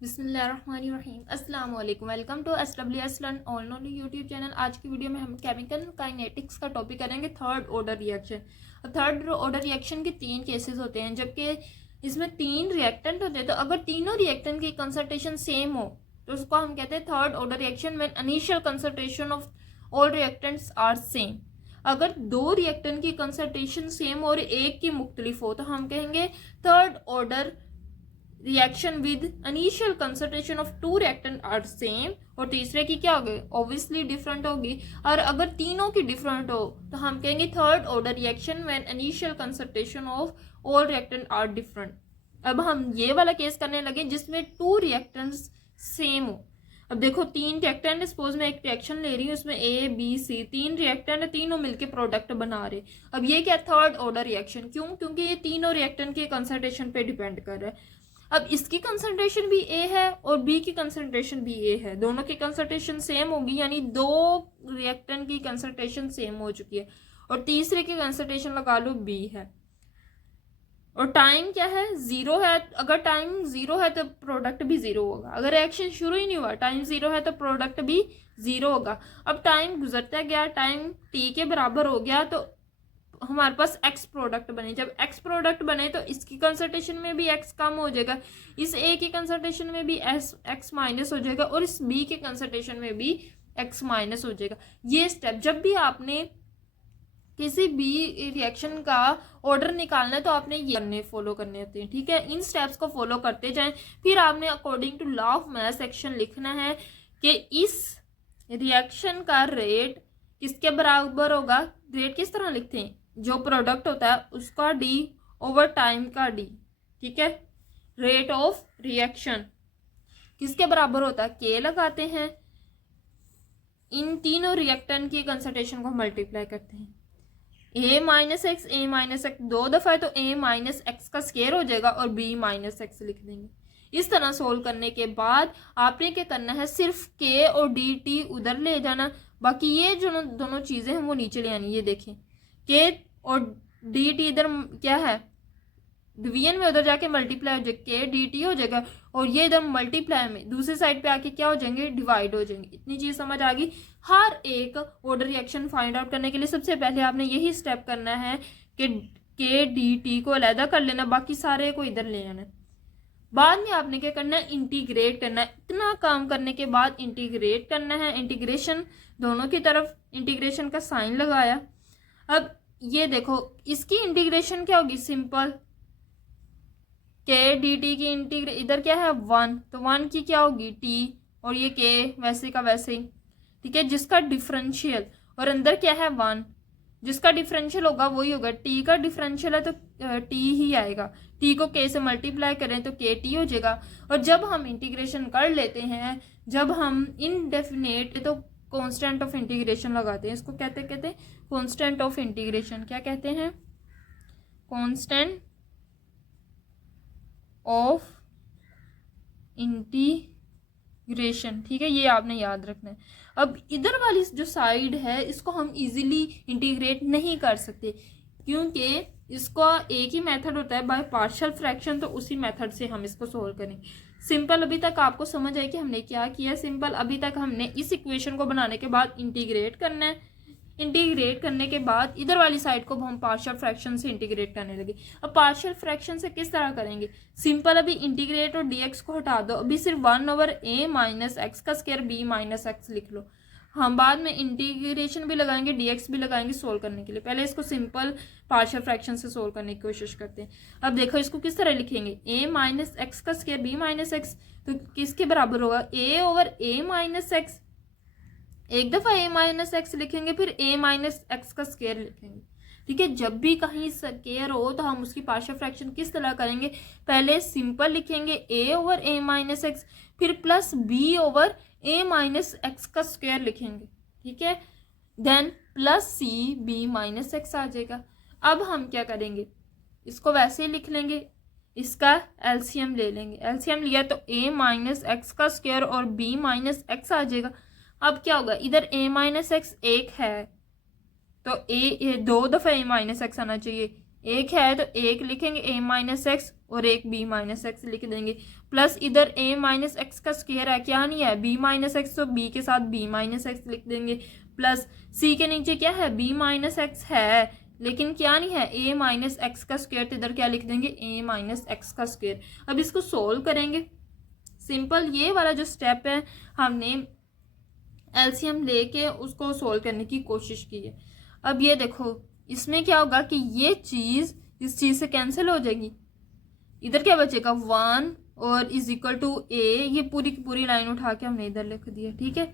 बिस्मिल्लाहिर्रहमानिर्रहीम अस्सलाम वालेकुम। Welcome to SWS learn all non YouTube channel. आज की वीडियो में हम केमिकल काइनेटिक्स का टॉपिक करेंगे, third order reaction. Third order reaction के 3 केसेस होते हैं, जबकि इसमें 3 रिएक्टेंट होते हैं। तो अगर तीनों रिएक्टेंट की कंसंट्रेशन सेम हो तो उसको हम कहते हैं third order reaction when initial concentration of all reactants are same. अगर 2 रिएक्टेंट की कंसंट्रेशन सेम और एक की मुख्तलिफ हो तो हम कहेंगे third order reaction with initial concentration of 2 reactant are same. और तीसरे की क्या होगी, ऑब्वियसली डिफरेंट होगी। और अगर तीनों की डिफरेंट हो तो हम कहेंगे third order reaction when initial concentration of all reactant are different. अब हम ये वाला केस करने लगे जिसमें 2 रिएक्टेंट्स सेम हो। अब देखो 3 रिएक्टेंट, सपोज मैं एक रिएक्शन ले रही हूँ, उसमें A B C 3 रिएक्टेंट है, तीनों मिलके प्रोडक्ट बना रहे। अब ये क्या थर्ड ऑर्डर रिएक्शन, क्यों? क्योंकि ये तीनों रिएक्टेंट के कंसंट्रेशन पे डिपेंड कर रहा है। अब इसकी कंसंट्रेशन भी A है और B की कंसंट्रेशन भी A है, दोनों की कंसंट्रेशन सेम होगी, यानी 2 रिएक्टेंट की कंसंट्रेशन सेम हो चुकी है। और तीसरे की कंसंट्रेशन लगा लो B है। और टाइम क्या है, 0 है। अगर टाइम 0 है तो प्रोडक्ट भी 0 होगा। अगर रिएक्शन शुरू ही नहीं हुआ, टाइम 0 है तो प्रोडक्ट भी 0 होगा। अब टाइम गुजरता गया, टाइम T के बराबर हो गया तो हमारे पास X प्रोडक्ट बने। जब X प्रोडक्ट बने तो इसकी कंसंट्रेशन में भी X कम हो जाएगा, इस A की कंसंट्रेशन में भी X माइनस हो जाएगा और इस B के कंसंट्रेशन में भी X माइनस हो जाएगा। ये स्टेप जब भी आपने किसी भी रिएक्शन का ऑर्डर निकालना है तो आपने ये फॉलो करने होते हैं, ठीक है। इन स्टेप्स को फॉलो करते जाएं। फिर आपने according to law of mass action लिखना है कि इस रिएक्शन का रेट किसके बराबर होगा। रेट किस तरह लिखते हैं, जो प्रोडक्ट होता है उसका D ओवर टाइम का D, ठीक है। रेट ऑफ रिएक्शन किसके बराबर होता है, K लगाते हैं, इन तीनों रिएक्टेंट की कंसंट्रेशन को मल्टीप्लाई करते हैं। A minus x, A minus x 2 दफा है तो A माइनस एक्स का स्केयर हो जाएगा और B माइनस एक्स लिख देंगे। इस तरह सोल्व करने के बाद आपने क्या करना है, सिर्फ K और DT उधर ले जाना, बाकी ये जो दोनों चीजें हैं वो नीचे ले आनी। ये देखें K और DT इधर क्या है, डिवीजन में उधर जाके मल्टीप्लाई हो जाएगा, K DT हो जाएगा। और ये इधर मल्टीप्लाई में दूसरी साइड पे आके क्या हो जाएंगे, डिवाइड हो जाएंगे। इतनी चीज समझ आ गई। हर एक ऑर्डर रिएक्शन फाइंड आउट करने के लिए सबसे पहले आपने यही स्टेप करना है कि K DT को अलहदा कर लेना, बाकी सारे को इधर ले आना। बाद में आपने क्या करना है, इंटीग्रेट करना है। इतना काम करने के बाद इंटीग्रेट करना है। इंटीग्रेशन दोनों की तरफ इंटीग्रेशन का साइन लगाया। अब ये देखो इसकी इंटीग्रेशन क्या होगी, सिंपल K DT की इंटीग्रे इधर क्या है 1, तो 1 की क्या होगी T और ये K वैसे का वैसे ही, ठीक है। जिसका डिफरेंशियल और अंदर क्या है 1, जिसका डिफरेंशियल होगा वही होगा। T का डिफरेंशियल है तो T ही आएगा। T को K से मल्टीप्लाई करें तो KT हो जाएगा। और जब हम इंटीग्रेशन कर लेते हैं, जब हम इनडेफिनेट तो कांस्टेंट ऑफ इंटीग्रेशन लगाते हैं, इसको कहते हैं कांस्टेंट ऑफ इंटीग्रेशन। क्या कहते हैं, कांस्टेंट ऑफ इंटीग्रेशन, ठीक है। ये आपने याद रखना है। अब इधर वाली जो साइड है इसको हम इजीली इंटीग्रेट नहीं कर सकते, क्योंकि इसका एक ही मेथड होता है बाय पार्शियल फ्रैक्शन, तो उसी मेथड से हम इसको सोल्व करेंगे। सिंपल अभी तक आपको समझ आए कि हमने क्या किया। सिंपल अभी तक हमने इस इक्वेशन को बनाने के बाद इंटीग्रेट करना है। इंटीग्रेट करने के बाद इधर वाली साइड को हम पार्शियल फ्रैक्शन से इंटीग्रेट करने लगे। अब पार्शियल फ्रैक्शन से किस तरह करेंगे, सिंपल अभी इंटीग्रेट और dx को हटा दो, अभी सिर्फ 1 ओवर A माइनस एक्स का स्क्वायर B माइनस एक्स लिख लो। हम बाद में इंटीग्रेशन भी लगाएंगे, dx भी लगाएंगे सोल्व करने के लिए। पहले इसको सिंपल पार्शियल फ्रैक्शन से सोल्व करने की कोशिश करते हैं। अब देखो इसको किस तरह लिखेंगे, A माइनस एक्स का स्क्वायर B माइनस एक्स, तो किसके बराबर होगा, A over A minus x. एक दफा A माइनस एक्स लिखेंगे, फिर A माइनस एक्स का स्क्वायर लिखेंगे, ठीक है। जब भी कहीं स्क्वायर हो तो हम उसकी पार्शियल फ्रैक्शन किस तरह करेंगे, पहले सिंपल लिखेंगे A over A minus x, फिर plus B over A minus x का स्क्वायर लिखेंगे, ठीक है। Then plus C B minus x आ जाएगा। अब हम क्या करेंगे, इसको वैसे ही लिख लेंगे, इसका एलसीएम ले लेंगे। एलसीएम लिया तो A माइनस एक्स का स्क्वायर और B माइनस एक्स आ जाएगा। अब क्या होगा, इधर A माइनस एक्स एक है तो A 2 दफा A माइनस एक्स आना चाहिए, एक है तो एक लिखेंगे a माइनस एक्स और एक b माइनस एक्स लिख देंगे, प्लस इधर a माइनस एक्स का स्क्वायर है, क्या नहीं है b माइनस एक्स, तो b के साथ b माइनस एक्स लिख देंगे, प्लस c के नीचे क्या है b माइनस एक्स है लेकिन क्या नहीं है a माइनस एक्स का स्क्वायर, तो इधर क्या लिख देंगे a माइनस एक्स का स्क्वायर। अब इसको सोल्व करेंगे, सिंपल ये वाला जो स्टेप है हमने एलसीएम लेके उसको सोल्व करने की कोशिश की है। अब ये देखो इसमें क्या होगा कि ये चीज़ इस चीज़ से कैंसिल हो जाएगी, इधर क्या बचेगा 1 और इज इक्वल टू a, ये पूरी की पूरी लाइन उठा के हमने इधर लिख दिया, ठीक है।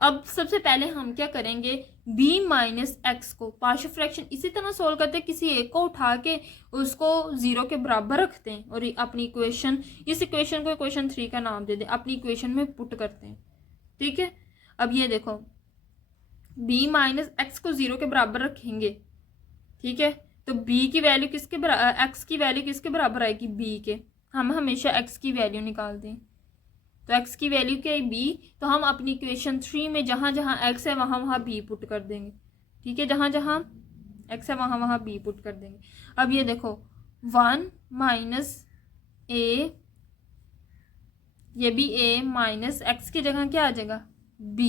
अब सबसे पहले हम क्या करेंगे, b माइनस एक्स को पार्शियल फ्रैक्शन इसी तरह सोल्व करते हैं, किसी एक को उठा के उसको 0 के बराबर रखते हैं और अपनी इक्वेशन, इस इक्वेशन को इक्वेशन 3 का नाम दे दें, अपनी इक्वेशन में पुट करते हैं, ठीक है। अब ये देखो b माइनस एक्स को 0 के बराबर रखेंगे, ठीक है, तो b की वैल्यू किसके बराबर, x की वैल्यू किसके बराबर आएगी b के, हम हमेशा x की वैल्यू निकालते हैं, तो x की वैल्यू क्या है b, तो हम अपनी इक्वेशन 3 में जहाँ जहाँ x है वहाँ वहाँ b पुट कर देंगे, ठीक है, जहाँ जहाँ x है वहाँ वहाँ b पुट कर देंगे। अब ये देखो 1 माइनस a, ये भी a माइनस एक्स की जगह क्या आ जाएगा b,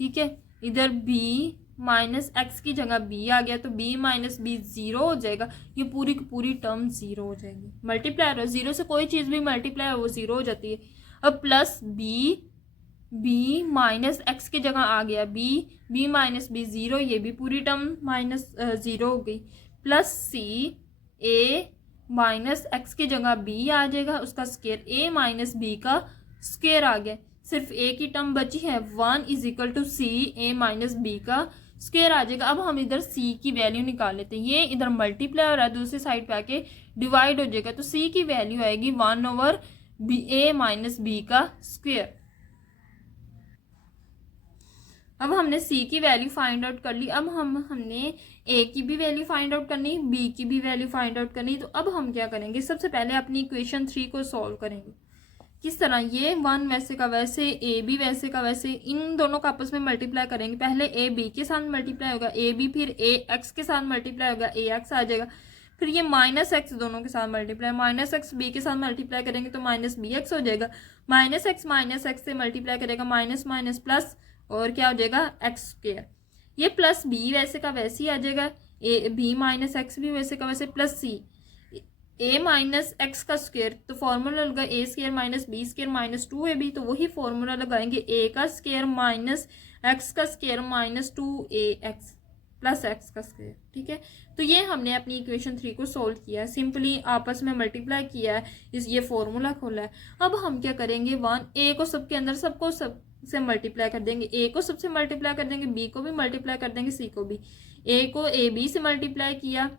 ठीक है, इधर b माइनस एक्स की जगह b आ गया, तो b माइनस b 0 हो जाएगा, ये पूरी की पूरी टर्म 0 हो जाएगी, मल्टीप्लाई 0 से कोई चीज़ भी मल्टीप्लाई वो 0 हो जाती है। अब प्लस b माइनस एक्स की जगह आ गया b माइनस b 0, ये भी पूरी टर्म माइनस 0 हो गई, plus c a minus x की जगह b आ जाएगा, उसका स्क्वायर a माइनस b का स्क्वायर आ गया, सिर्फ a की टर्म बची है 1 is equal to c a minus b का स्क्वायर आ जाएगा। अब हम इधर c की वैल्यू निकाल लेते हैं, ये इधर मल्टीप्लाई हो रहा है, दूसरी साइड पे आके डिवाइड हो जाएगा, तो c की वैल्यू आएगी 1 ओवर a माइनस b का स्क्वायर। अब हमने c की वैल्यू फाइंड आउट कर ली, अब हमने a की भी वैल्यू फाइंड आउट करनी, b की भी वैल्यू फाइंड आउट करनी, तो अब हम क्या करेंगे, सबसे पहले अपनी इक्वेशन 3 को सॉल्व करेंगे। किस तरह, ये 1 वैसे का वैसे, a भी वैसे का वैसे, इन दोनों का आपस में मल्टीप्लाई करेंगे, पहले a b के साथ मल्टीप्लाई होगा, a b फिर a x के साथ मल्टीप्लाई होगा, a x आ जाएगा, फिर ये माइनस एक्स दोनों के साथ मल्टीप्लाई, माइनस एक्स b के साथ मल्टीप्लाई करेंगे तो माइनस बी एक्स हो जाएगा, माइनस एक्स से मल्टीप्लाई करेगा, माइनस माइनस प्लस, और क्या हो जाएगा एक्स स्क्वायर, ये प्लस b वैसे का वैसे ही आ जाएगा, a b माइनस एक्स भी वैसे का वैसे, plus c a minus x का स्क्वायर, तो फॉर्मूला लगा a square minus b square minus 2ab, तो वही फॉर्मूला लगाएंगे a का स्क्वायर माइनस एक्स का square minus 2ax plus x का स्क्वायर, ठीक है। तो ये हमने अपनी इक्वेशन 3 को सोल्व किया है, सिंपली आपस में मल्टीप्लाई किया है, ये फॉर्मूला खोला है। अब हम क्या करेंगे, 1 a को सबके अंदर सबको सब से मल्टीप्लाई कर देंगे, a को सबसे मल्टीप्लाई कर देंगे, b को भी मल्टीप्लाई कर देंगे, c को भी, a को a b से मल्टीप्लाई किया,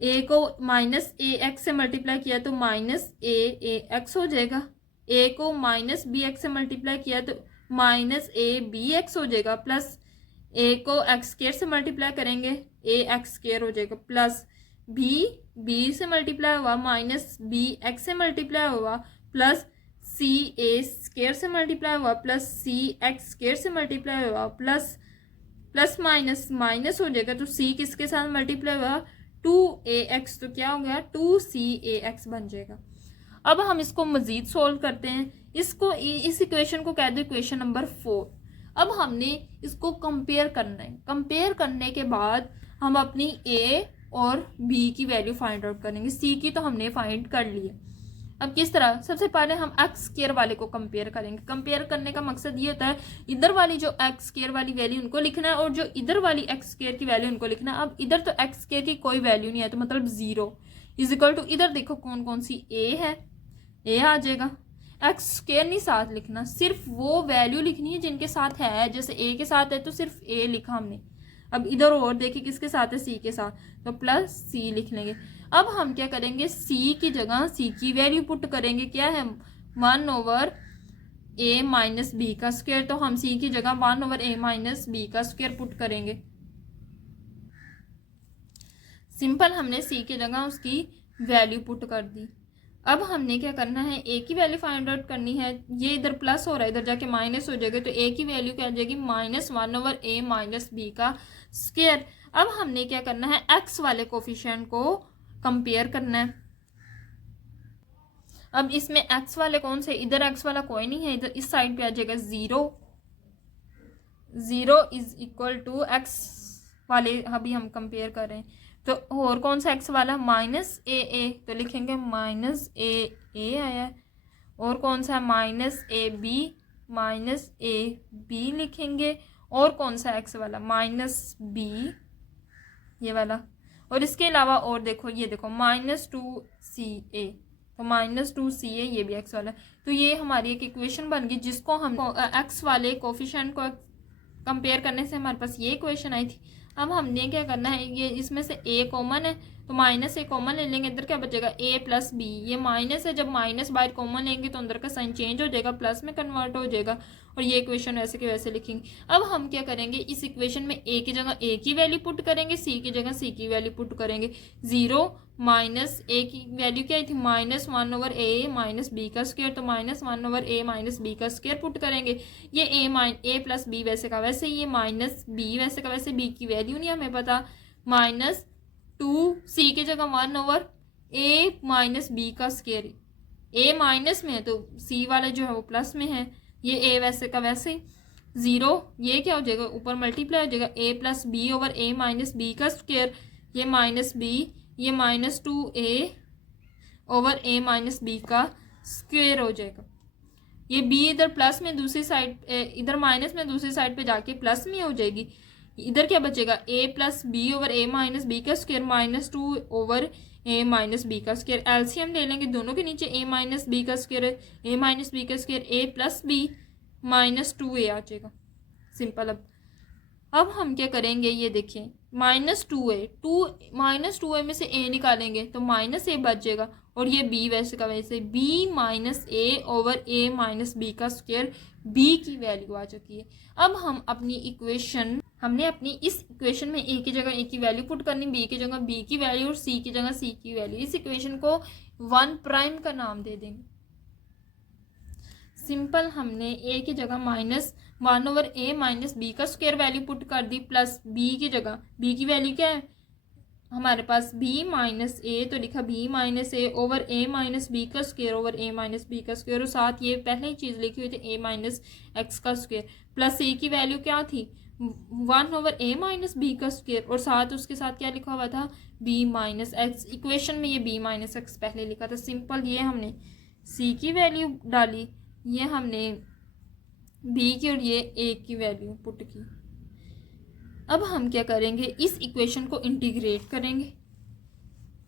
a को माइनस ए एक्स से मल्टीप्लाई किया तो माइनस ए एक्स हो जाएगा, a को माइनस बी एक्स से मल्टीप्लाई किया तो माइनस ए बी एक्स हो जाएगा, प्लस a को एक्स स्क्वायर से मल्टीप्लाई करेंगे a एक्स स्क्वायर हो जाएगा, प्लस b से मल्टीप्लाई हुआ माइनस बी एक्स से मल्टीप्लाई हुआ, प्लस c a स्क्वायर से मल्टीप्लाई हुआ, प्लस c एक्स स्क्वायर से मल्टीप्लाई हुआ, प्लस प्लस माइनस माइनस हो जाएगा, तो c किसके साथ मल्टीप्लाई हुआ 2ax, तो क्या हो गया 2cax बन जाएगा। अब हम इसको मजीद सोल्व करते हैं, इसको इस इक्वेशन को कह दो इक्वेशन नंबर 4। अब हमने इसको कंपेयर करना है, कंपेयर करने के बाद हम अपनी a और b की वैल्यू फाइंड आउट करेंगे, c की तो हमने फाइंड कर ली है। अब किस तरह, सबसे पहले हम एक्स स्क्वायर वाले को कंपेयर करेंगे, कंपेयर करने का मकसद ये होता है इधर वाली जो एक्स स्क्वायर वाली वैल्यू उनको लिखना है और जो इधर वाली एक्स स्क्वायर की वैल्यू उनको लिखना है। अब इधर तो एक्स स्क्वायर की कोई वैल्यू नहीं है, तो मतलब 0 इज इक्वल टू, इधर देखो कौन कौन सी a है, a आ जाएगा, एक्स स्क्वायर नहीं साथ लिखना, सिर्फ वो वैल्यू लिखनी है जिनके साथ है, जैसे a के साथ है तो सिर्फ a लिखा हमने। अब इधर और देखिए किसके साथ है, c के साथ, तो प्लस c लिख लेंगे। अब हम क्या करेंगे, c की जगह c की वैल्यू पुट करेंगे, क्या है 1 ओवर a माइनस बी का स्क्वायर, तो हम c की जगह 1 ओवर a माइनस बी का स्क्वायर पुट करेंगे। सिंपल हमने c की जगह उसकी वैल्यू पुट कर दी। अब हमने क्या करना है, a की वैल्यू फाइंड आउट करनी है, ये इधर प्लस हो रहा है इधर जाके माइनस हो जाएगा, तो a की वैल्यू क्या आ जाएगी -1 ओवर a माइनस बी का स्क्वायर। अब हमने क्या करना है, एक्स वाले कोफिशिएंट को कंपेयर करना है। अब इसमें एक्स वाले कौन से, इधर एक्स वाला कोई नहीं है, इधर इस साइड पे आ जाएगा 0, 0 इज इक्वल टू एक्स वाले अभी हम कंपेयर कर रहे हैं। तो और कौन सा एक्स वाला, माइनस ए, तो लिखेंगे माइनस ए आया। और कौन सा है, माइनस ए बी लिखेंगे। और कौन सा एक्स वाला, माइनस बी, ये वाला। और इसके अलावा और देखो, ये देखो -2ca, तो -2ca ये भी एक्स वाला। तो ये हमारी एक इक्वेशन बन गई जिसको हम एक्स वाले कोफिशिएंट को कंपेयर करने से हमारे पास ये इक्वेशन आई थी। अब हमने क्या करना है, ये इसमें से a कॉमन है तो माइनस ए कॉमन ले लेंगे, इधर क्या बचेगा a प्लस बी। ये माइनस है, जब माइनस बाहर कॉमन लेंगे तो अंदर का साइन चेंज हो जाएगा, प्लस में कन्वर्ट हो जाएगा। और ये इक्वेशन वैसे के वैसे लिखेंगे। अब हम क्या करेंगे, इस इक्वेशन में a की जगह a की वैल्यू पुट करेंगे, c की जगह c की वैल्यू पुट करेंगे। 0 माइनस a की वैल्यू क्या आई थी, -1/a माइनस बी का स्क्वायर, तो -1/a माइनस बी का स्क्वायर पुट करेंगे। ये a प्लस बी वैसे का वैसे, ये माइनस बी वैसे का वैसे, b की वैल्यू नहीं हमें पता, -2c की जगह 1/a माइनस बी का स्क्वायर। a माइनस में है तो c वाले जो है वो प्लस में है, ये a वैसे का वैसे। 0 ये क्या हो जाएगा, ऊपर मल्टीप्लाई हो जाएगा, a plus B over a minus B का स्क्वायर, ये माइनस बी, ये -2a over a minus B का स्क्वायर हो जाएगा। ये b इधर प्लस में दूसरी साइड, इधर माइनस में दूसरी साइड पे जाके प्लस में हो जाएगी। इधर क्या बचेगा, a plus B over a minus B का square, -2 over a minus B का स्क्वायर। एलसीएम ले लेंगे दोनों के नीचे, a माइनस बी का स्क्वायर है, a माइनस बी का square, a plus B -2a आ जाएगा। सिंपल। अब हम क्या करेंगे, ये देखिए -2a में से a निकालेंगे तो -a बचेगा, और ये b वैसे का वैसे, b minus a over a minus B का स्क्वायर, b की वैल्यू आ चुकी है। अब हमने अपनी इस इक्वेशन में a की जगह a की वैल्यू पुट करनी, b की जगह b की वैल्यू और c की जगह c की वैल्यू। इस इक्वेशन को 1 प्राइम का नाम दे देंगे। सिंपल, हमने a की जगह -1/a माइनस बी का स्क्वायर वैल्यू पुट कर दी, प्लस b की जगह b की वैल्यू क्या है हमारे पास, b माइनस a, तो लिखा b minus a over a minus B का square over a minus B का स्क्वायर, और साथ ये पहले ही चीज़ लिखी हुई थी a माइनस एक्स का स्क्वायर, प्लस a की वैल्यू क्या थी 1/a माइनस बी का स्क्वायर, और साथ उसके साथ क्या लिखा हुआ था, b माइनस एक्स। इक्वेशन में ये b माइनस एक्स पहले लिखा था। सिंपल, ये हमने c की वैल्यू डाली, ये हमने b की, और ये a की वैल्यू पुट की। अब हम क्या करेंगे, इस इक्वेशन को इंटीग्रेट करेंगे,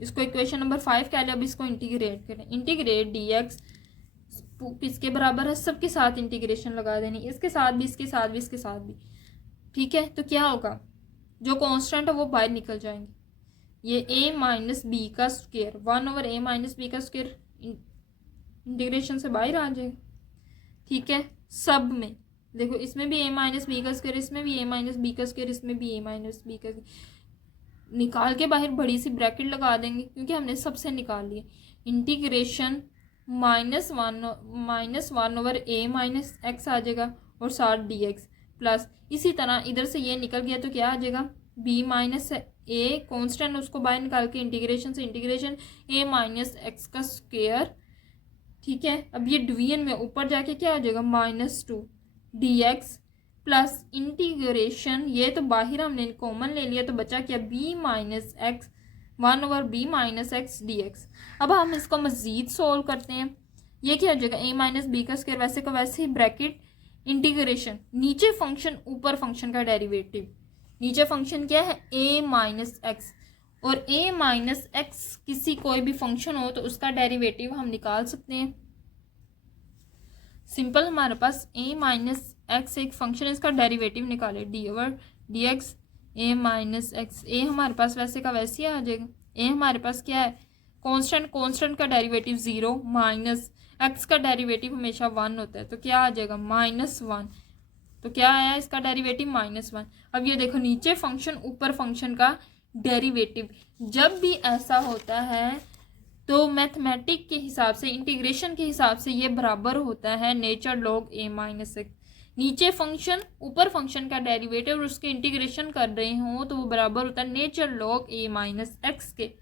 इसको इक्वेशन नंबर 5 कह लिया। अब इसको इंटीग्रेट करें, इंटीग्रेट dx किसके बराबर है, सबके साथ इंटीग्रेशन लगा देनी, इसके साथ भी, इसके साथ भी, इसके साथ भी। ठीक है, तो क्या होगा, जो कांस्टेंट है वो बाहर निकल जाएंगे। ये a माइनस बी का स्क्वायर 1/a माइनस बी का स्क्वायर इंटीग्रेशन से बाहर आ जाएगा। ठीक है, सब में देखो, इसमें भी a माइनस बी का स्क्वायर, इसमें भी a माइनस बी का स्क्वायर, इसमें भी a माइनस बी का निकाल के बाहर बड़ी सी ब्रैकेट लगा देंगे, क्योंकि हमने सबसे निकाल लिया। इंटीग्रेशन -1/a माइनस एक्स आ जाएगा, और साथ dx प्लस, इसी तरह इधर से ये निकल गया तो क्या आ जाएगा, b माइनस a कॉन्स्टेंट, उसको बाहर निकाल के इंटीग्रेशन से इंटीग्रेशन a माइनस एक्स का स्क्वायर। ठीक है, अब ये डिवीजन में ऊपर जाके क्या आ जाएगा, -2 dx प्लस इंटीग्रेशन, ये तो बाहर हमने कॉमन ले लिया तो बचा क्या, b minus x 1/b minus x dx। अब हम इसको मज़ीद सोल्व करते हैं, ये क्या हो जाएगा, a माइनस बी का स्क्वायर वैसे का वैसे ही, ब्रैकेट इंटीग्रेशन, नीचे फंक्शन ऊपर फंक्शन का डेरिवेटिव। नीचे फंक्शन क्या है, a माइनस एक्स, और a माइनस एक्स किसी कोई भी फंक्शन हो तो उसका डेरिवेटिव हम निकाल सकते हैं। सिंपल, हमारे पास a माइनस एक्स एक फंक्शन है, इसका डेरिवेटिव निकाले, d over D x a minus x. a हमारे पास वैसे का वैसे ही आ जाएगा। a हमारे पास क्या है, कांस्टेंट का डेरिवेटिव 0, माइनस एक्स का डेरिवेटिव हमेशा 1 होता है, तो क्या आ जाएगा, -1। तो क्या आया इसका डेरिवेटिव, -1। अब ये देखो, नीचे फंक्शन ऊपर फंक्शन का डेरिवेटिव। जब भी ऐसा होता है तो मैथमेटिक के हिसाब से, इंटीग्रेशन के हिसाब से ये बराबर होता है nature log a minus x. नीचे फंक्शन ऊपर फंक्शन का डेरिवेटिव और उसके इंटीग्रेशन कर रहे हो तो वो बराबर होता है nature log a minus x के।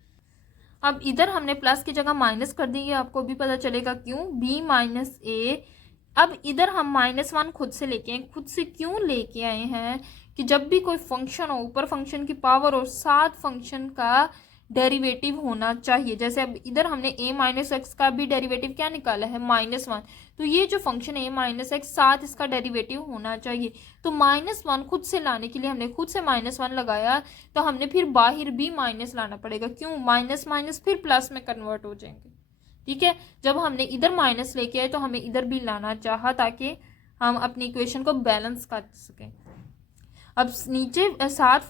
अब इधर हमने प्लस की जगह माइनस कर दी, आपको भी पता चलेगा क्यों, b माइनस ए। अब इधर हम -1 खुद से लेके आए, खुद से क्यों लेके आए हैं कि जब भी कोई फंक्शन हो ऊपर फंक्शन की पावर और साथ फंक्शन का डेरिवेटिव होना चाहिए। जैसे अब इधर हमने a माइनस एक्स का भी डेरिवेटिव क्या निकाला है -1, तो ये जो फंक्शन है a माइनस एक्स साथ इसका डेरिवेटिव होना चाहिए। तो -1 खुद से लाने के लिए हमने खुद से -1 लगाया, तो हमने फिर बाहर भी माइनस लाना पड़ेगा। क्यों, माइनस माइनस फिर प्लस में कन्वर्ट हो जाएंगे। ठीक है, जब हमने इधर माइनस लेके आए तो हमें इधर भी लाना चाहा ताकि हम अपनी इक्वेशन को बैलेंस कर सकें। अब नीचे साथ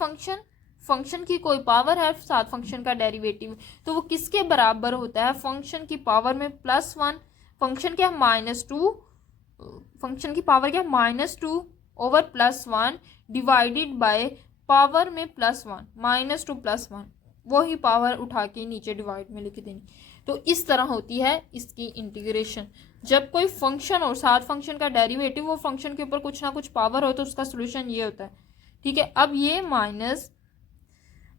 फंक्शन की कोई पावर है, साथ फंक्शन का डेरिवेटिव, तो वो किसके बराबर होता है, फंक्शन की पावर में +1, फंक्शन क्या है -2, फंक्शन की पावर क्या है -2 ओवर +1 डिवाइडेड बाय पावर में +1, -2 +1, वही पावर उठा के नीचे डिवाइड में लिख देनी। तो इस तरह होती है इसकी इंटीग्रेशन। जब कोई फंक्शन और साथ फंक्शन का डेरिवेटिव वो फंक्शन के ऊपर कुछ ना कुछ पावर हो तो उसका सोल्यूशन ये होता है। ठीक है, अब ये माइनस,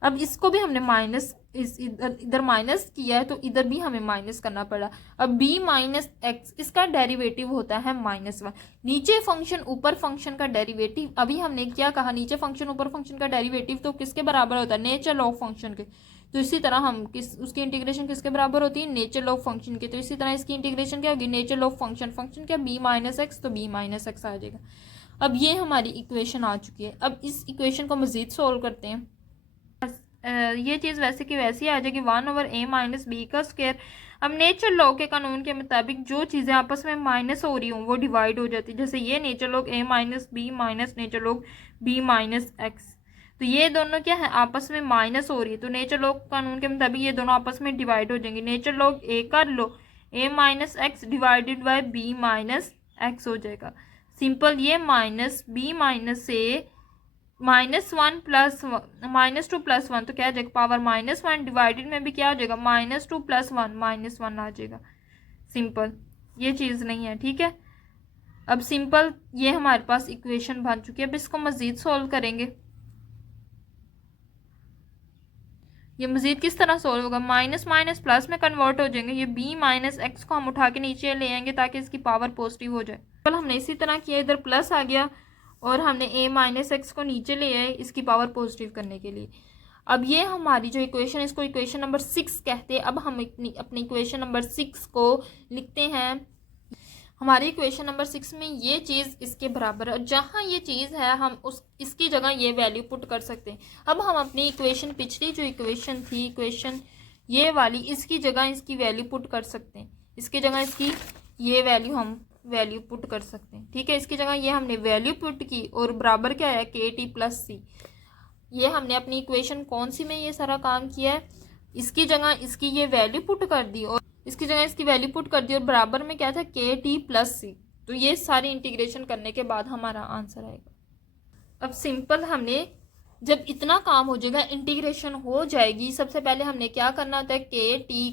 अब इसको भी हमने माइनस इधर माइनस किया है तो इधर भी हमें माइनस करना पड़ा। अब b माइनस एक्स इसका डेरिवेटिव होता है -1। नीचे फंक्शन ऊपर फंक्शन का डेरिवेटिव, अभी हमने क्या कहा, नीचे फंक्शन ऊपर फंक्शन का डेरिवेटिव तो किसके बराबर होता है, नेचर लॉग फंक्शन के। तो इसी तरह हम उसकी इंटीग्रेशन किसके बराबर होती है, नेचर लॉग फंक्शन के। तो इसी तरह इसकी इंटीग्रेशन क्या होगी, नेचर लॉग फंक्शन क्या b माइनस एक्स, तो b माइनस एक्स आ जाएगा। अब ये हमारी इक्वेशन आ चुकी है। अब इस इक्वेशन को मजीद सोल्व करते हैं। ये चीज़ वैसे की वैसी आ जाएगी 1/a माइनस बी का स्क्वायर। अब नेचर लॉग के कानून के मुताबिक जो चीज़ें आपस में माइनस हो रही हों वो डिवाइड हो जाती है। जैसे ये nature log a minus b minus nature log b minus x, तो ये दोनों क्या है, आपस में माइनस हो रही है, तो नेचर लॉग कानून के मुताबिक ये दोनों आपस में डिवाइड हो जाएंगे। नेचर लॉग a कर लो, a minus x divided by b minus x हो जाएगा। सिंपल, ये minus b minus a -1 plus -2 + 1 तो क्या आ जाएगा, पावर -1 डिवाइडेड में भी क्या हो जाएगा, -2 + 1 -1 आ जाएगा। सिंपल, ये चीज़ नहीं है। ठीक है, अब सिंपल ये हमारे पास इक्वेशन बन चुकी है। अब इसको मज़ीद सॉल्व करेंगे। ये मज़ीद किस तरह सॉल्व होगा, माइनस माइनस प्लस में कन्वर्ट हो जाएंगे। ये b माइनस एक्स को हम उठा के नीचे ले आएंगे ताकि इसकी पावर पॉजिटिव हो जाए। कल हमने इसी तरह किया, इधर प्लस आ गया और हमने a माइनस एक्स को नीचे ले आए इसकी पावर पॉजिटिव करने के लिए। अब ये हमारी जो इक्वेशन है इसको इक्वेशन नंबर 6 कहते हैं। अब हम अपनी इक्वेशन नंबर 6 को लिखते हैं। हमारी इक्वेशन नंबर 6 में ये चीज़ इसके बराबर है, जहाँ ये चीज़ है हम इसकी जगह ये वैल्यू पुट कर सकते हैं। अब हम अपनी इक्वेशन, पिछली जो इक्वेशन थी, इक्वेशन ये वाली, इसकी जगह इसकी वैल्यू पुट कर सकते हैं। इसकी जगह इसकी ये हम वैल्यू पुट कर सकते हैं। ठीक है, इसकी जगह ये हमने वैल्यू पुट की और बराबर क्या है, KT + C। ये हमने अपनी इक्वेशन कौन सी में ये सारा काम किया है, इसकी जगह इसकी ये वैल्यू पुट कर दी और इसकी जगह इसकी वैल्यू पुट कर दी और बराबर में क्या था, KT + C। तो ये सारी इंटीग्रेशन करने के बाद हमारा आंसर आएगा। अब सिंपल, हमने जब इतना काम हो जाएगा, इंटीग्रेशन हो जाएगी, सबसे पहले हमने क्या करना होता है, KDT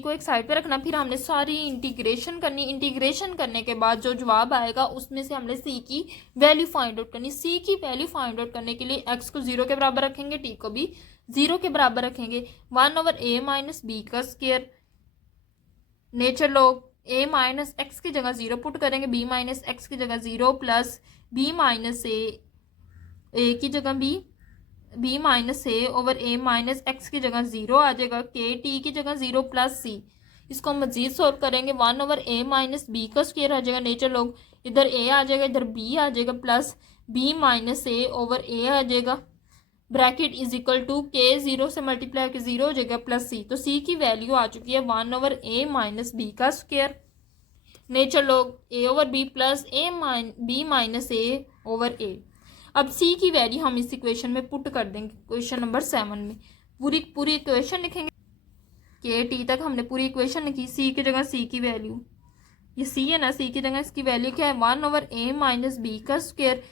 को एक साइड पे रखना, फिर हमने सारी इंटीग्रेशन करनी। इंटीग्रेशन करने के बाद जो जवाब आएगा उसमें से हमने C की वैल्यू फाइंड आउट करनी। C की वैल्यू फाइंड आउट करने के लिए x को 0 के बराबर रखेंगे, t को भी 0 के बराबर रखेंगे। 1/a माइनस बी का square, nature log a minus x की जगह 0 पुट करेंगे, b माइनस एक्स की जगह 0 प्लस b माइनस a की जगह b minus a over a minus x की जगह 0 आ जाएगा, KT की जगह 0 प्लस C। इसको मजीद सॉल्व करेंगे, 1/a माइनस बी का स्क्वायर आ जाएगा, नेचर लॉग इधर a आ जाएगा इधर b आ जाएगा, plus b minus a over a आ जाएगा, bracket is equal to k 0 से मल्टीप्लाई होकर 0 हो जाएगा प्लस C। तो C की वैल्यू आ चुकी है 1/a माइनस बी का square, nature log a over b plus b minus a over a। अब C की वैल्यू हम इस इक्वेशन में पुट कर देंगे, क्वेश्चन नंबर 7 में पूरी इक्वेशन लिखेंगे। KT तक हमने पूरी इक्वेशन लिखी, C की जगह C की वैल्यू, ये C है ना, C की जगह इसकी वैल्यू क्या है, 1/a माइनस बी का square,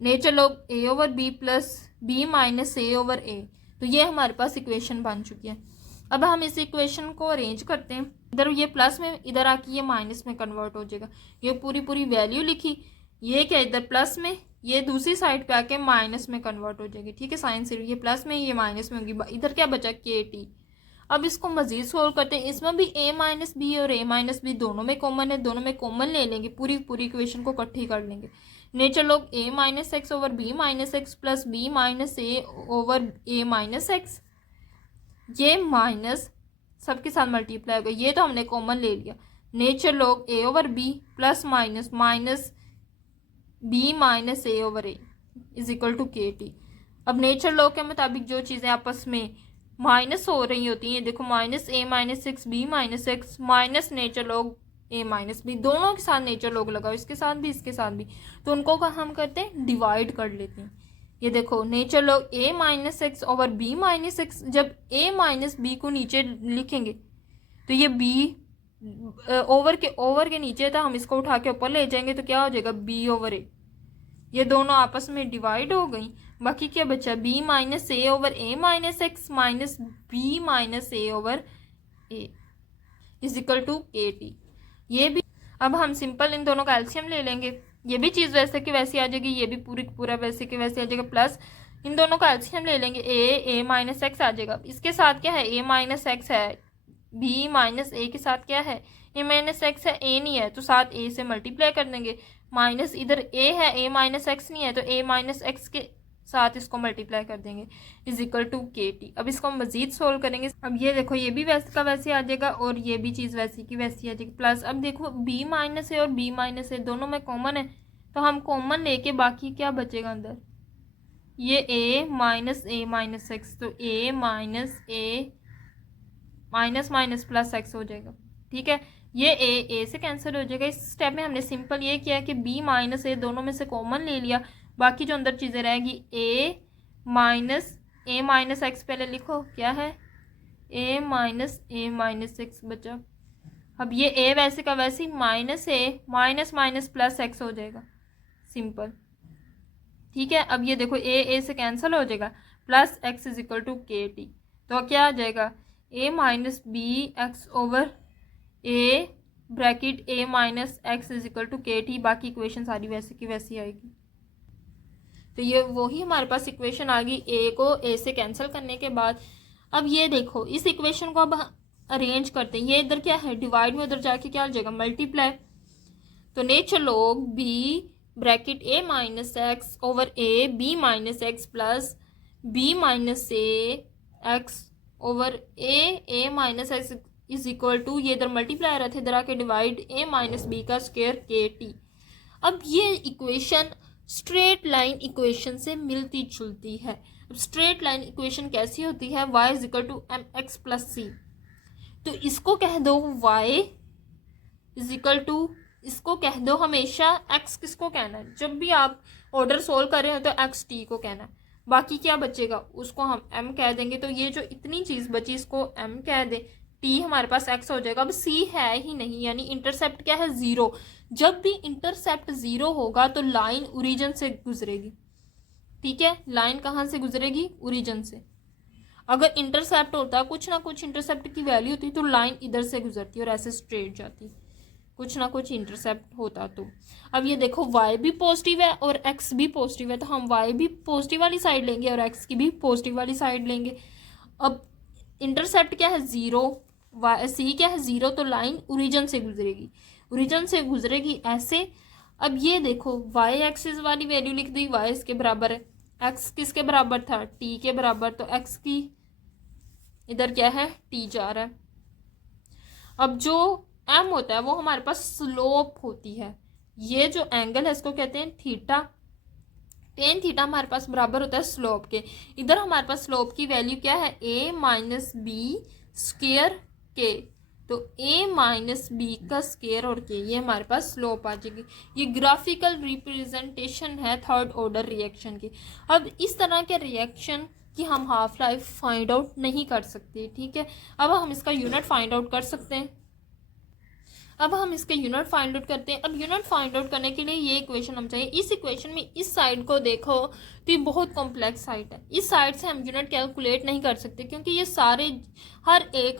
nature log a over b plus b minus a over a। तो ये हमारे पास इक्वेशन बन चुकी है। अब हम इस इक्वेशन को अरेंज करते हैं, इधर ये प्लस में, इधर आके ये माइनस में कन्वर्ट हो जाएगा। ये पूरी वैल्यू लिखी, ये क्या इधर प्लस में, ये दूसरी साइड पे आके माइनस में कन्वर्ट हो जाएगी। ठीक है, साइन से ये प्लस में ये माइनस में होगी। इधर क्या बचा, के टी। अब इसको मजीद सोल्व करते हैं। इसमें भी a माइनस बी और a माइनस बी दोनों में कॉमन है, दोनों में कॉमन ले लेंगे, पूरी इक्वेशन को इकट्ठी कर लेंगे। Nature log a minus x over b minus x plus b minus a over a minus x, ये माइनस सबके साथ मल्टीप्लाई होगा, ये तो हमने कॉमन ले लिया। Nature log a over b plus minus minus b minus a over a is equal to k t. अब नेचर लॉ के मुताबिक जो चीज़ें आपस में माइनस हो रही होती हैं, देखो minus a minus x b minus x minus nature log a minus b, दोनों के साथ नेचर लॉग लगाओ, इसके साथ भी इसके साथ भी, तो उनको हम करते हैं डिवाइड कर लेते हैं। ये देखो nature log a minus x over b minus x, जब a माइनस बी को नीचे लिखेंगे तो ये b ओवर के नीचे था, हम इसको उठा के ऊपर ले जाएंगे तो क्या हो जाएगा, b ओवर a। ये दोनों आपस में डिवाइड हो गई, बाकी क्या बचा, b minus a over a minus x minus b minus a over a is equal to k t. ये भी अब हम सिंपल इन दोनों का एलसीएम ले लेंगे, ये भी चीज़ वैसे की वैसी आ जाएगी, ये भी पूरा वैसे की वैसे आ जाएगा, प्लस इन दोनों का एलसीएम ले लेंगे, a माइनस एक्स आ जाएगा। इसके साथ क्या है, a माइनस एक्स है, b माइनस a के साथ क्या है, a माइनस एक्स है, a नहीं है तो साथ a से मल्टीप्लाई कर देंगे, माइनस इधर a है, a माइनस एक्स नहीं है तो a माइनस एक्स के साथ इसको मल्टीप्लाई कर देंगे is equal to k t. अब इसको हम मजीद सोल्व करेंगे। अब ये देखो ये भी वैसे का वैसे आ जाएगा और ये भी चीज़ वैसी की वैसी आ जाएगी, प्लस अब देखो b माइनस ए और b माइनस ए दोनों में कॉमन है, तो हम कॉमन लेके बाकी क्या बचेगा अंदर, ये a माइनस एक्स, तो a minus A minus minus plus x हो जाएगा। ठीक है, ये a से कैंसिल हो जाएगा। इस स्टेप में हमने सिंपल ये किया कि b माइनस ए दोनों में से कॉमन ले लिया, बाकी जो अंदर चीज़ें रहेगी a माइनस एक्स पहले लिखो, क्या है a माइनस एक्स बचा। अब ये a वैसे का वैसे ही माइनस ए माइनस माइनस प्लस एक्स हो जाएगा, सिंपल। ठीक है, अब ये देखो a से कैंसिल हो जाएगा, plus x is equal to k t, तो क्या आ जाएगा a minus b x over a bracket a minus x is equal to k t. बाकी इक्वेशन सारी वैसे की वैसी आएगी, तो ये वही हमारे पास इक्वेशन आ गई a को a से कैंसिल करने के बाद। अब ये देखो इस इक्वेशन को अब अरेंज करते हैं, ये इधर क्या है डिवाइड में, उधर जाके क्या हो जाएगा मल्टीप्लाई, तो nature log b bracket a minus x over a b minus x plus b minus a x over a minus x is equal to, ये इधर मल्टीप्लाई रहते इधर आके डिवाइड a माइनस बी का स्क्वायर के टी। अब ये equation straight line equation से मिलती जुलती है। अब स्ट्रेट लाइन इक्वेशन कैसी होती है, y is equal to M X plus C, तो इसको कह दो y इज इक्वल टू, इसको कह दो हमेशा x, किसको कहना है, जब भी आप ऑर्डर सोल्व कर रहे हो तो x t को कहना है, बाकी क्या बचेगा उसको हम m कह देंगे, तो ये जो इतनी चीज़ बची इसको m कह दे, t हमारे पास x हो जाएगा। अब c है ही नहीं, यानी इंटरसेप्ट क्या है, ज़ीरो। जब भी इंटरसेप्ट ज़ीरो होगा तो लाइन ओरिजिन से गुजरेगी। ठीक है, लाइन कहाँ से गुजरेगी, ओरिजिन से। अगर इंटरसेप्ट होता, कुछ ना कुछ इंटरसेप्ट की वैल्यू होती तो लाइन इधर से गुजरती और ऐसे स्ट्रेट जाती, कुछ ना कुछ इंटरसेप्ट होता तो। अब ये देखो y भी पॉजिटिव है और x भी पॉजिटिव है, तो हम y भी पॉजिटिव वाली साइड लेंगे और x की भी पॉजिटिव वाली साइड लेंगे। अब इंटरसेप्ट क्या है, ज़ीरो, c क्या है, ज़ीरो, तो लाइन ओरिजिन से गुजरेगी, ओरिजिन से गुजरेगी ऐसे। अब ये देखो y एक्सिस वाली वैल्यू लिख दी, y इसके बराबर है, x किसके बराबर था, t के बराबर, तो x की इधर क्या है, t जा रहा है। अब जो m होता है वो हमारे पास स्लोप होती है, ये जो एंगल है इसको कहते हैं थीटा, टेन थीटा हमारे पास बराबर होता है स्लोप के। इधर हमारे पास स्लोप की वैल्यू क्या है, a माइनस बी स्क्वायर के, तो a माइनस बी का स्क्वायर और k, ये हमारे पास स्लोप आ जाएगी। ये ग्राफिकल रिप्रेजेंटेशन है थर्ड ऑर्डर रिएक्शन की। अब इस तरह के रिएक्शन कि हम हाफ लाइफ फाइंड आउट नहीं कर सकते। ठीक है, अब हम इसका यूनिट फाइंड आउट कर सकते हैं। अब हम इसके यूनिट फाइंड आउट करते हैं। अब यूनिट फाइंड आउट करने के लिए ये इक्वेशन हम चाहिए। इस इक्वेशन में इस साइड को देखो तो ये बहुत कॉम्प्लेक्स साइड है। इस साइड से हम यूनिट कैलकुलेट नहीं कर सकते क्योंकि ये सारे हर एक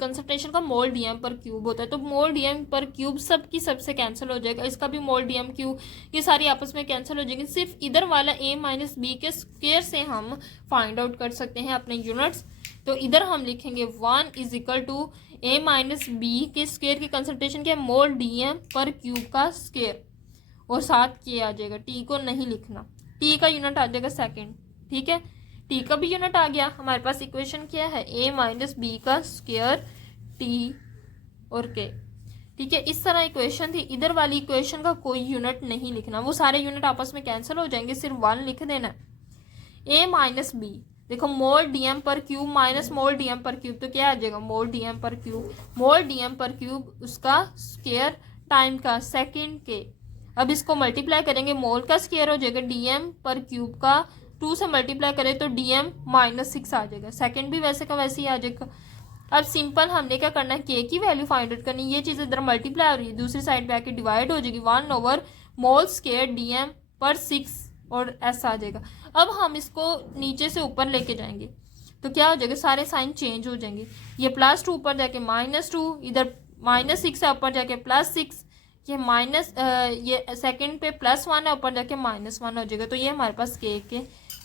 कंसंट्रेशन का मोल डीएम पर क्यूब होता है। तो मोल डीएम पर क्यूब सब की सबसे कैंसिल हो जाएगा, इसका भी मोल डीएम क्यूब, ये सारी आपस में कैंसिल हो जाएंगे। सिर्फ इधर वाला a माइनस बी के स्क्वायर से हम फाइंड आउट कर सकते हैं अपने यूनिट्स। तो इधर हम लिखेंगे 1 is equal to a minus b के स्क्वायर की कंसंट्रेशन के मोल डीएम पर क्यूब का स्क्वायर, और साथ के आ जाएगा, टी को नहीं लिखना, टी का यूनिट आ जाएगा सेकेंड। ठीक है, टी का भी यूनिट आ गया। हमारे पास इक्वेशन क्या है, a माइनस बी का स्क्वायर टी और के। ठीक है, इस तरह इक्वेशन थी। इधर वाली इक्वेशन का कोई यूनिट नहीं लिखना, वो सारे यूनिट आपस में कैंसिल हो जाएंगे, सिर्फ 1 लिख देना। a माइनस बी, देखो मोल डीएम पर क्यूब माइनस मोल डीएम पर क्यूब, तो क्या आ जाएगा, मोल डीएम पर क्यूब, मोल डीएम पर क्यूब उसका स्क्वायर टाइम का सेकंड के। अब इसको मल्टीप्लाई करेंगे, मोल का स्क्वायर हो जाएगा डीएम पर क्यूब का, 2 से मल्टीप्लाई करें तो डीएम माइनस 6 आ जाएगा, सेकंड भी वैसे का वैसे ही आ जाएगा। अब सिंपल हमने क्या करना है, के की वैल्यू फाइंड आउट करनी है। ये चीज़ इधर मल्टीप्लाई हो रही है, दूसरी साइड पे आके डिवाइड हो जाएगी, 1 ओवर मोल स्क्वायर डीएम पर 6 और ऐसा आ जाएगा। अब हम इसको नीचे से ऊपर लेके जाएंगे तो क्या हो जाएगा, सारे साइन चेंज हो जाएंगे। ये +2 ऊपर जाके -2, इधर -6 है ऊपर जाके +6, ये माइनस ये सेकंड पे +1 है ऊपर जाके -1 हो जाएगा। तो ये हमारे पास के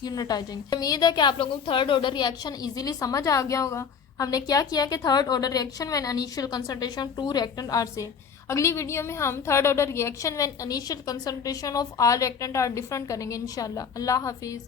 यूनिट आ जाएंगे। उम्मीद है कि आप लोगों को थर्ड ऑर्डर रिएक्शन इजीली समझ आ गया होगा। हमने क्या किया कि third order reaction when initial concentration two reactant are same. अगली वीडियो में हम third order reaction when initial concentration of all reactant are different करेंगे इंशाल्लाह। अल्लाह हाफिज़।